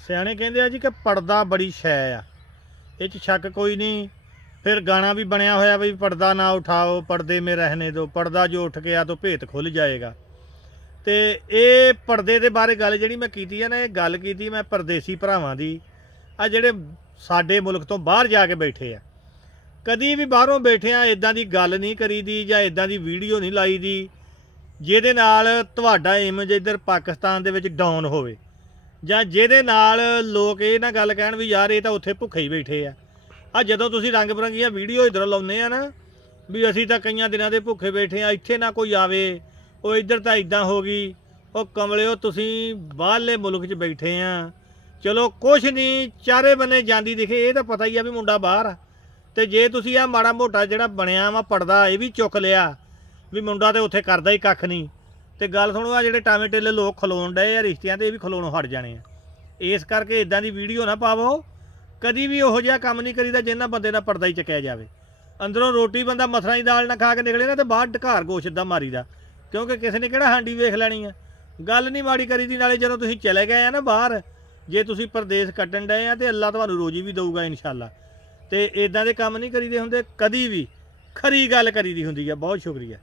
ਸਿਆਣੇ ਕਹਿੰਦੇ ਆ ਜੀ ਕਿ ਪਰਦਾ ਬੜੀ ਸ਼ੈ ਆ, ਇਹ 'ਚ ਸ਼ੱਕ ਕੋਈ ਨਹੀਂ। ਫਿਰ ਗਾਣਾ ਵੀ ਬਣਿਆ ਹੋਇਆ ਵੀ ਪਰਦਾ ਨਾ ਉਠਾਓ ਪਰਦੇ ਮੇ ਰਹਿਣੇ ਦੋ, ਪਰਦਾ ਜੋ ਉੱਠ ਗਿਆ ਤਾਂ ਭੇਤ ਖੁੱਲ ਜਾਏਗਾ। ਤੇ ਇਹ ਪਰਦੇ ਦੇ ਬਾਰੇ ਗੱਲ ਜਿਹੜੀ ਮੈਂ ਕੀਤੀ ਆ ਨਾ, ਇਹ ਗੱਲ ਕੀਤੀ ਮੈਂ ਪਰਦੇਸੀ ਭਰਾਵਾਂ ਦੀ, ਆ ਜਿਹੜੇ ਸਾਡੇ ਮੁਲਕ ਤੋਂ ਬਾਹਰ ਜਾ ਕੇ ਬੈਠੇ ਆ। ਕਦੀ ਵੀ ਬਾਹਰੋਂ ਬੈਠੇ ਆ ਇਦਾਂ ਦੀ ਗੱਲ ਨਹੀਂ ਕਰੀਦੀ ਜਾਂ ਇਦਾਂ ਦੀ ਵੀਡੀਓ ਨਹੀਂ ਲਾਈ ਦੀ ਜਿਹਦੇ ਨਾਲ ਤੁਹਾਡਾ ਇਮੇਜ ਇੱਧਰ ਪਾਕਿਸਤਾਨ ਦੇ ਵਿੱਚ ਡਾਊਨ ਹੋਵੇ, ਜਾਂ ਜਿਹਦੇ ਨਾਲ ਲੋਕ ਇਹ ਨਾ ਗੱਲ ਕਹਿਣ ਵੀ ਯਾਰ ਇਹ ਤਾਂ ਉੱਥੇ ਭੁੱਖੇ ਹੀ ਬੈਠੇ ਆ। ਆ ਜਦੋਂ ਤੁਸੀਂ ਰੰਗ ਬਰੰਗੀਆਂ ਵੀਡੀਓ ਇੱਧਰ ਲਾਉਂਦੇ ਆ ਨਾ ਵੀ ਅਸੀਂ ਤਾਂ ਕਈਆਂ ਦਿਨਾਂ ਦੇ ਭੁੱਖੇ ਬੈਠੇ ਆ, ਇੱਥੇ ਨਾ ਕੋਈ ਆਵੇ, ਉਹ ਇੱਧਰ ਤਾਂ ਇਦਾਂ ਹੋ ਗਈ। ਉਹ ਕਮਲਿਓ, ਤੁਸੀਂ ਬਾਹਰਲੇ ਮੁਲਕ 'ਚ ਬੈਠੇ ਆ, ਚਲੋ ਕੁਛ ਨਹੀਂ, ਚਾਰੇ ਬੰਨੇ ਜਾਂਦੀ ਦਿਖੇ, ਇਹ ਤਾਂ ਪਤਾ ਹੀ ਆ ਵੀ ਮੁੰਡਾ ਬਾਹਰ ਆ। ਤੇ ਜੇ ਤੁਸੀਂ ਆ ਮਾੜਾ ਮੋਟਾ ਜਿਹੜਾ ਬਣਿਆ ਵਾ ਪਰਦਾ ਇਹ ਵੀ ਚੁੱਕ ਲਿਆ ਵੀ ਮੁੰਡਾ ਤੇ ਉੱਥੇ ਕਰਦਾ ਹੀ ਕੱਖ ਨਹੀਂ, ਤੇ ਗੱਲ ਸੁਣੋ, ਆ ਜਿਹੜੇ ਟਾਵੇਂ ਟੇਲੇ ਲੋਕ ਖਲੋਣ ਡਏ ਆ ਰਿਸ਼ਤਿਆਂ ਤੇ, ਇਹ ਵੀ ਖਲੋਣੋਂ ਹਟ ਜਾਣੇ ਆ। ਇਸ ਕਰਕੇ ਇਦਾਂ ਦੀ ਵੀਡੀਓ ਨਾ ਪਾਵੋ, ਕਦੀ ਵੀ ਉਹੋ ਜਿਹਾ ਕੰਮ ਨਹੀਂ ਕਰੀਦਾ ਜਿੰਨਾ ਬੰਦੇ ਦਾ ਪਰਦਾ ਹੀ ਚੱਕਿਆ ਜਾਵੇ। ਅੰਦਰੋਂ ਰੋਟੀ ਬੰਦਾ ਮਸਰਾਂ ਦੀ ਦਾਲ ਨਾ ਖਾ ਕੇ ਨਿਕਲੇ ਨਾ ਤੇ ਬਾਹਰ ਢਕਾਰ ਗੋਸ਼ ਦਾ ਮਾਰੀਦਾ, ਕਿਉਂਕਿ ਕਿਸੇ ਨੇ ਕਿਹੜਾ ਹਾਂਡੀ ਵੇਖ ਲੈਣੀ ਆ। ਗੱਲ ਨਹੀਂ ਮਾੜੀ ਕਰੀਦੀ। ਨਾਲੇ ਜਦੋਂ ਤੁਸੀਂ ਚਲੇ ਗਏ ਆ ਨਾ ਬਾਹਰ, ਜੇ ਤੁਸੀਂ ਪਰਦੇਸ ਕੱਟਣ ਡਏ ਆ ਤੇ ਅੱਲਾ ਤੁਹਾਨੂੰ ਰੋਜੀ ਵੀ ਦਊਗਾ ਇਨਸ਼ਾਅੱਲਾ। ਤੇ ਇਦਾਂ ਦੇ ਕੰਮ ਨਹੀਂ ਕਰੀਦੇ ਹੁੰਦੇ, ਕਦੀ ਵੀ ਖਰੀ ਗੱਲ ਕਰੀਦੀ ਹੁੰਦੀ ਆ। ਬਹੁਤ ਸ਼ੁਕਰੀਆ।